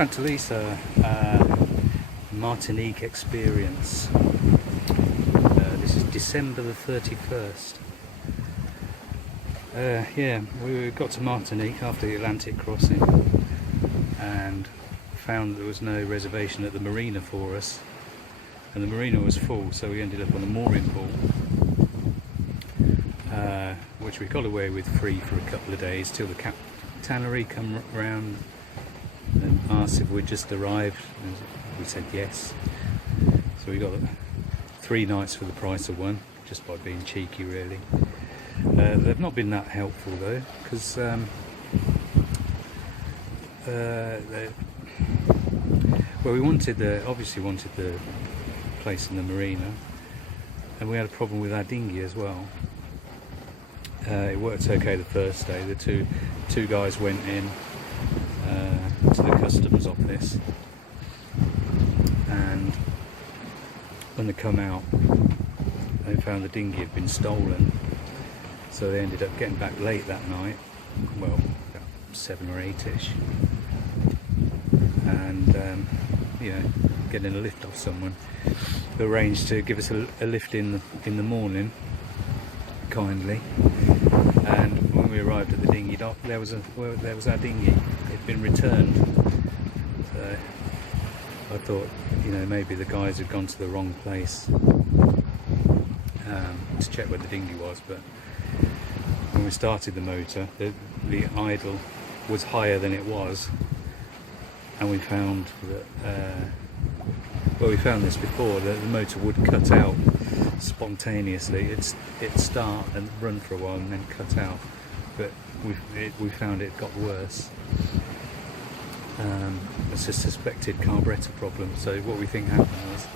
Pantelisa Martinique experience. This is December the 31st. Yeah, we got to Martinique after the Atlantic crossing and found there was no reservation at the marina for us, and the marina was full, so we ended up on a mooring pool, which we got away with free for a couple of days till the tannery come round and asked if we'd just arrived, and we said yes. So we got 3 nights for the price of one, just by being cheeky really. They've not been that helpful though, because well, we obviously wanted the place in the marina, and we had a problem with our dinghy as well. It worked okay the first day. The two guys went in to the customs office, and when they come out they found the dinghy had been stolen, so they ended up getting back late that night, well, about 7 or 8ish, and you know, getting a lift off someone. They arranged to give us a lift in the morning, kindly, and when we arrived at the dinghy dock, there was our dinghy. It'd been returned. So I thought, you know, maybe the guys had gone to the wrong place to check where the dinghy was, but when we started the motor, the idle was higher than it was, and we found that well, we found this before, that the motor would cut out spontaneously. It'd start and run for a while and then cut out, but we found it got worse. It's a suspected carburettor problem. So what we think happened was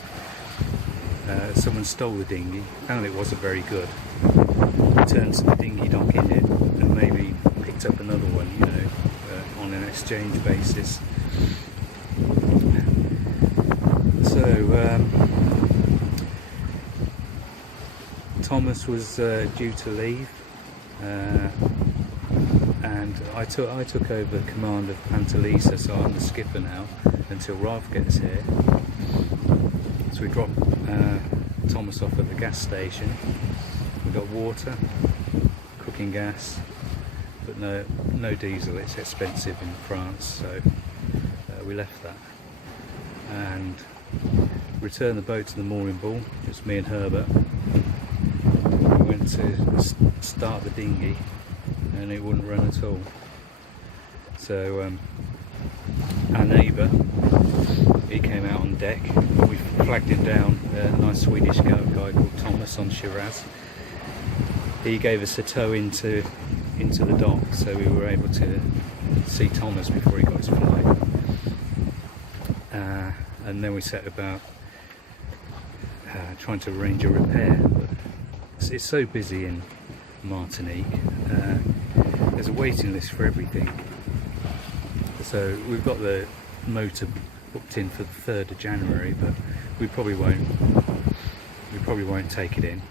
someone stole the dinghy, found it wasn't very good, returned to the dinghy dock in it, and maybe picked up another one, you know, on an exchange basis. So Thomas was due to leave, and I took over command of Pantelisa, so I'm the skipper now until Ralph gets here. So we dropped Thomas off at the gas station. We got water, cooking gas, but no diesel. It's expensive in France, so we left that and returned the boat to the mooring pool, just me and Herbert. We went to start the dinghy and it wouldn't run at all. So our neighbour, he came out on deck. We flagged him down, a nice Swedish guy called Thomas on Shiraz. He gave us a tow into the dock, so we were able to see Thomas before he got his flight. And then we set about trying to arrange a repair. But it's so busy in Martinique. There's a waiting list for everything. So we've got the motor booked in for the 3rd of January, but we probably won't take it in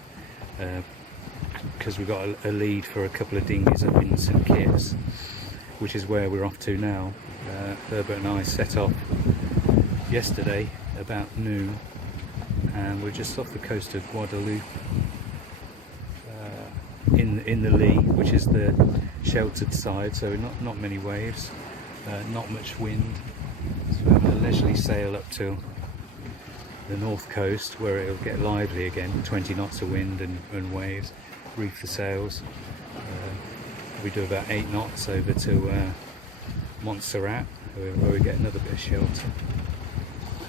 because we've got a lead for a couple of dinghies up in St Kitts, which is where we're off to now. Herbert and I set off yesterday about noon, and we're just off the coast of Guadeloupe, in the lee, which is the sheltered side, so not many waves, not much wind. So we're having a leisurely sail up to the north coast, where it'll get lively again, 20 knots of wind and waves. Reef the sails. We do about 8 knots over to Montserrat, where we get another bit of shelter,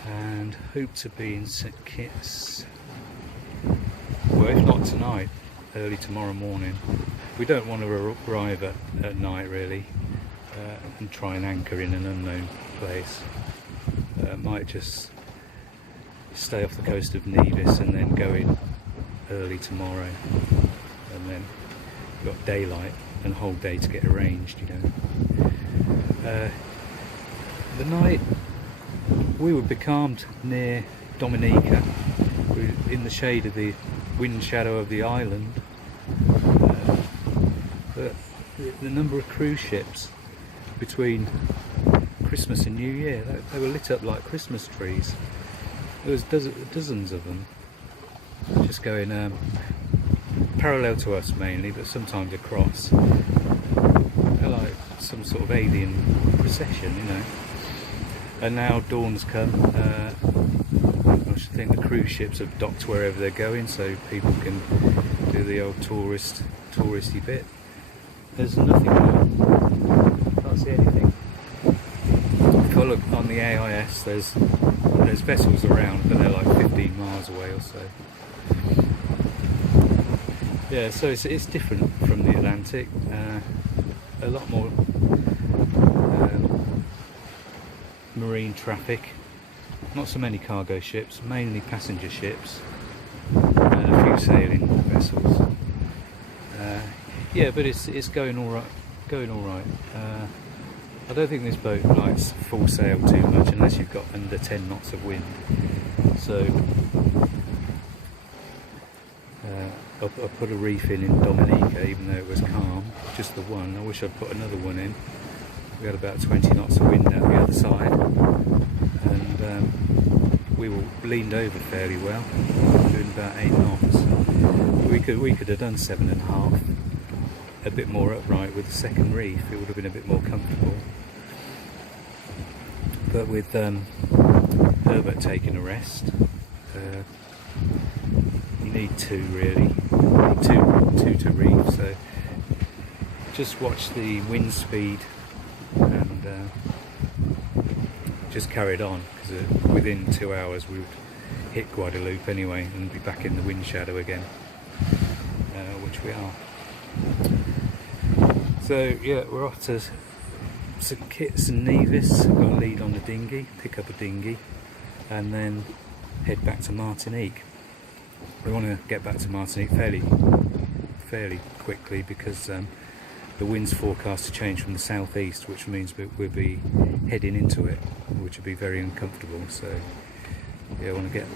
and hope to be in St Kitts, well, if not tonight, early tomorrow morning. We don't want to arrive at night really, and try and anchor in an unknown place. Might just stay off the coast of Nevis and then go in early tomorrow, and then we've got daylight and a whole day to get arranged, you know. The night we were becalmed near Dominica, in the shade of the wind shadow of the island, but the number of cruise ships between Christmas and New Year. They were lit up like Christmas trees. There was dozens of them, just going parallel to us mainly, but sometimes across. They're like some sort of alien procession, you know. And now dawn's come. I should think the cruise ships have docked wherever they're going, so people can do the old touristy bit. There's nothing now. Can't see anything. If I look on the AIS, there's vessels around, but they're like 15 miles away or so. Yeah, so it's different from the Atlantic. A lot more marine traffic. Not so many cargo ships, mainly passenger ships, and a few sailing vessels. Yeah, but it's going all right. I don't think this boat likes full sail too much unless you've got under 10 knots of wind. So I put a reef in Dominica, even though it was calm, just the one. I wish I'd put another one in. We had about 20 knots of wind out the other side, and we were leaned over fairly well, doing about 8 knots. We could have done 7.5, a bit more upright with the second reef. It would have been a bit more comfortable. But with Herbert taking a rest, you need two really. You need two to reef. So just watch the wind speed and just carried on, because within 2 hours we would hit Guadeloupe anyway and be back in the wind shadow again, which we are. So yeah, we're off to St Kitts and Nevis. Got a lead on the dinghy, pick up a dinghy, and then head back to Martinique. We want to get back to Martinique fairly quickly, because the wind's forecast to change from the southeast, which means we'll be heading into it, which will be very uncomfortable. So yeah, I want to get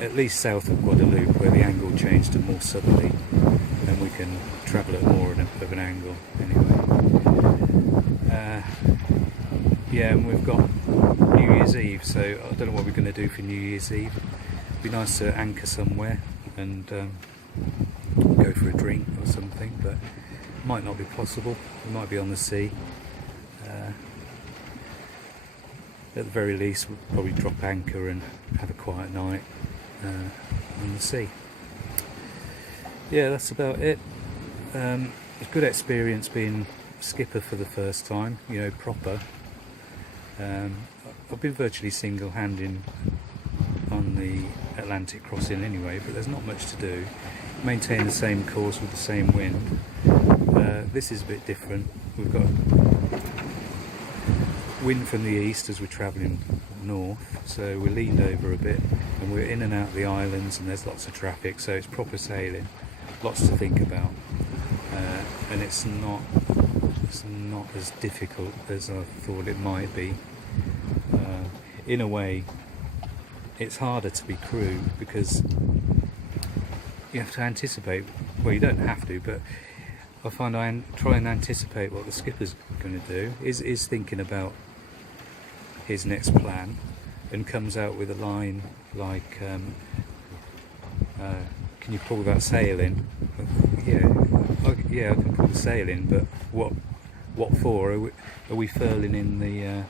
at least south of Guadeloupe, where the angle changed to more southerly, and we can travel at more of an angle anyway. Yeah, and we've got New Year's Eve, so I don't know what we're going to do for New Year's Eve. It'd be nice to anchor somewhere and go for a drink or something, but it might not be possible. We might be on the sea. At the very least, we'll probably drop anchor and have a quiet night on the sea. Yeah, that's about it. It's a good experience being skipper for the first time, you know, proper. I've been virtually single-handed on the Atlantic crossing anyway, but there's not much to do. Maintain the same course with the same wind. This is a bit different. We've got wind from the east as we're travelling north, so we're leaned over a bit, and we're in and out of the islands, and there's lots of traffic, so it's proper sailing. Lots to think about, and it's not as difficult as I thought it might be. In a way, it's harder to be crew, because you have to anticipate. Well, you don't have to, but I find I try and anticipate what the skipper's going to do. Is thinking about his next plan, and comes out with a line like, "Can you pull that sail in?" Yeah, I can pull the sail in, but what for? Are we furling in the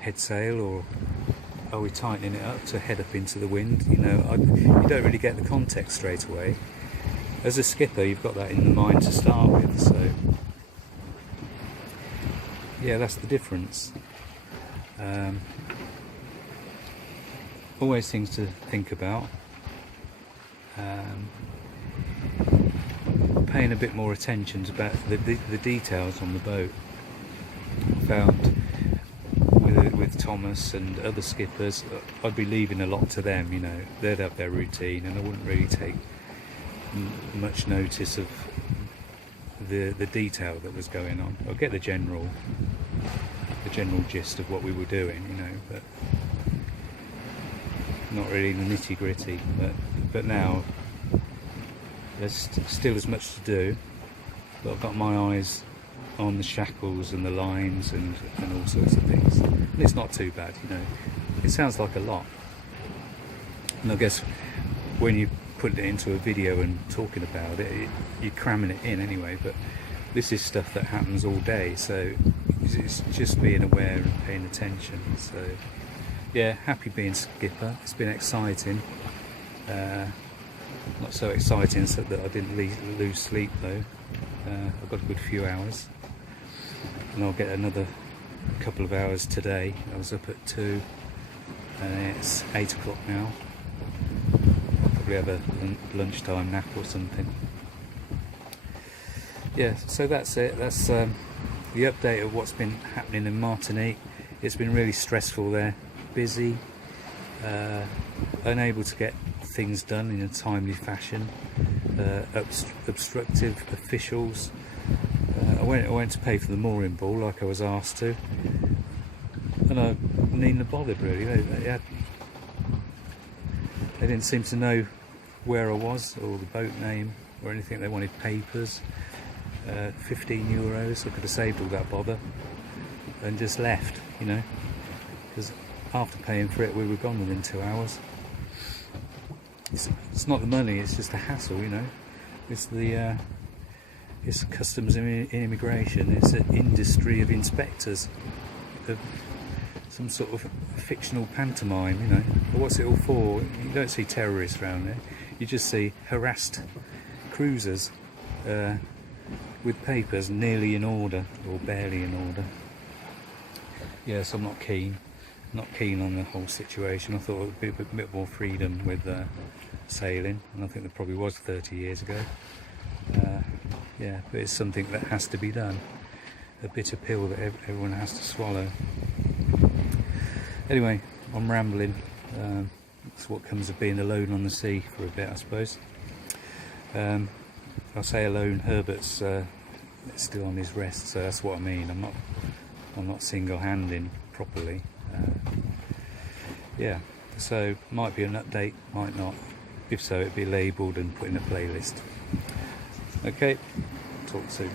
head sail, or are we tightening it up to head up into the wind? You know, you don't really get the context straight away. As a skipper, you've got that in the mind to start with, so yeah, that's the difference. Always things to think about. Paying a bit more attention to the details on the boat. I found with Thomas and other skippers, I'd be leaving a lot to them, you know. They'd have their routine, and I wouldn't really take much notice of the detail that was going on. I'll get the general gist of what we were doing, you know, but not really the nitty gritty. But now there's still as much to do, but I've got my eyes on the shackles and the lines and all sorts of things. And it's not too bad, you know. It sounds like a lot, and I guess when you put it into a video and talking about it, you're cramming it in anyway, but this is stuff that happens all day, so it's just being aware and paying attention. So yeah, happy being skipper. It's been exciting. Not so exciting so that I didn't lose sleep though. I've got a good few hours, and I'll get another couple of hours today. I was up at 2 and it's 8 o'clock now. I'll probably have a lunchtime nap or something. Yeah, so that's it. That's the update of what's been happening in Martinique. It's been really stressful there, busy, unable to get things done in a timely fashion, obstructive officials. I went to pay for the mooring ball like I was asked to, and I needn't have bothered really. They didn't seem to know where I was or the boat name or anything. They wanted papers. 15 euros. I could have saved all that bother and just left, you know, because after paying for it we were gone within 2 hours. It's not the money, it's just the hassle, you know. It's the it's customs and immigration. It's an industry of inspectors, of some sort of fictional pantomime, you know. But what's it all for? You don't see terrorists around there, you just see harassed cruisers with papers nearly in order or barely in order. Yes, I'm not keen on the whole situation. I thought it would be a bit more freedom with sailing, and I think there probably was 30 years ago. Yeah, but it's something that has to be done, a bitter pill that everyone has to swallow. Anyway, I'm rambling. That's what comes of being alone on the sea for a bit, I suppose. I say alone. Herbert's still on his rest, so that's what I mean. I'm not single-handing properly. Yeah, so might be an update, might not. If so, it'd be labelled and put in a playlist. Okay, talk soon.